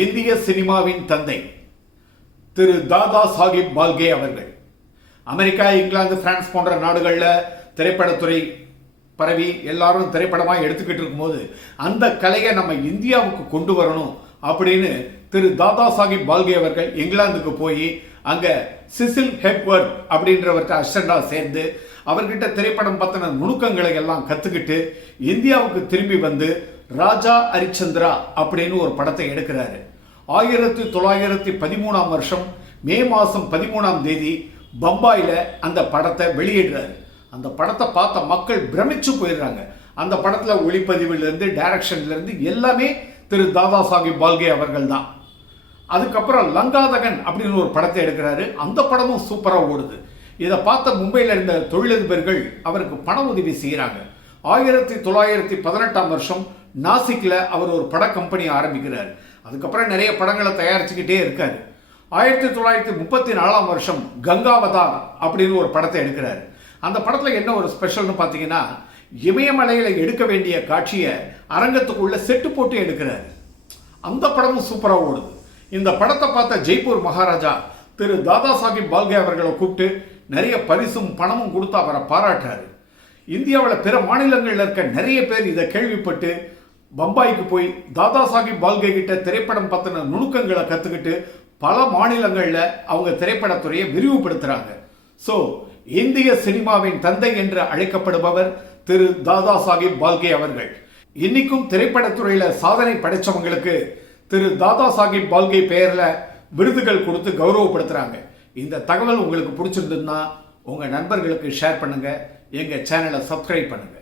இந்திய சினிமாவின் தந்தை திரு தாதா சாஹிப் பால்கே அவர்கள் அமெரிக்கா, இங்கிலாந்து, பிரான்ஸ் போன்ற நாடுகளில் திரைப்படத்துறை பரவி எல்லாரும் திரைப்படமாக எடுத்துக்கிட்டு இருக்கும்போது அந்த கலையை நம்ம இந்தியாவுக்கு கொண்டு வரணும் அப்படின்னு திரு தாதா சாஹிப் பால்கே அவர்கள் இங்கிலாந்துக்கு போய் அங்கே சிசில் ஹெப்வர்த் அப்படின்றவர்கிட்ட அசிஸ்டண்டாக சேர்ந்து அவர்கிட்ட திரைப்படம் பற்றின நுணுக்கங்களை எல்லாம் கற்றுக்கிட்டு இந்தியாவுக்கு திரும்பி வந்து ராஜா ஹரிச்சந்திரா அப்படின்னு ஒரு படத்தை எடுக்கிறாரு. 1913 வருஷம் மே மாதம் 13 பம்பாயில் அந்த படத்தை வெளியிடுறாரு. அந்த படத்தை பார்த்த மக்கள் பிரமிச்சு போயிடுறாங்க. அந்த படத்தில் ஒளிப்பதிவிலிருந்து டைரக்ஷன்லேருந்து எல்லாமே திரு தாதா சாஹிப் பால்கே அவர்கள் தான். அதுக்கப்புறம் லங்காதகன் அப்படின்னு ஒரு படத்தை எடுக்கிறாரு. அந்த படமும் சூப்பராக ஓடுது. இதை பார்த்த மும்பையில் இருந்த தொழிலதிபர்கள் அவருக்கு பண உதவி செய்கிறாங்க. 1918 வருஷம் நாசிக்கில் அவர் ஒரு பட கம்பெனி ஆரம்பிக்கிறார். அதுக்கப்புறம் நிறைய படங்களை தயாரிச்சுக்கிட்டே இருக்காரு. 1934 வருஷம் கங்காவதார் அப்படின்னு ஒரு படத்தை எடுக்கிறார். அந்த படத்தில் என்ன ஒரு ஸ்பெஷல்னு பார்த்தீங்கன்னா, இமயமலையில் எடுக்க வேண்டிய காட்சியை அரங்கத்துக்குள்ள செட்டு போட்டு எடுக்கிறாரு. அந்த படமும் சூப்பராக ஓடுது. இந்த படத்தை பார்த்த ஜெய்ப்பூர் மகாராஜா திரு தாதா சாஹிப் பால்கே அவர்களை கூப்பிட்டு நிறைய பரிசும் பணமும் கொடுத்து அவரை பாராட்டுறாரு. இந்தியாவில் பிற மாநிலங்களில் இருக்க நிறைய பேர் இதை கேள்விப்பட்டு பம்பாய்க்கு போய் தாதா சாஹிப் பால்கே கிட்ட திரைப்படம் பற்றின நுணுக்கங்களை கற்றுக்கிட்டு பல மாநிலங்களில் அவங்க திரைப்படத்துறையை விரிவுபடுத்துகிறாங்க. ஸோ இந்திய சினிமாவின் தந்தை என்று அழைக்கப்படுபவர் திரு தாதா சாஹிப் பால்கே அவர்கள். இன்னைக்கும் திரைப்படத்துறையில் சாதனை படைச்சவங்களுக்கு திரு தாதா சாஹிப் பால்கே பெயரில் விருதுகள் கொடுத்து கௌரவப்படுத்துகிறாங்க. இந்த தகவல் உங்களுக்கு பிடிச்சிருந்ததுன்னா உங்கள் நண்பர்களுக்கு ஷேர் பண்ணுங்கள். எங்கள் சேனலை சப்ஸ்கிரைப் பண்ணுங்கள்.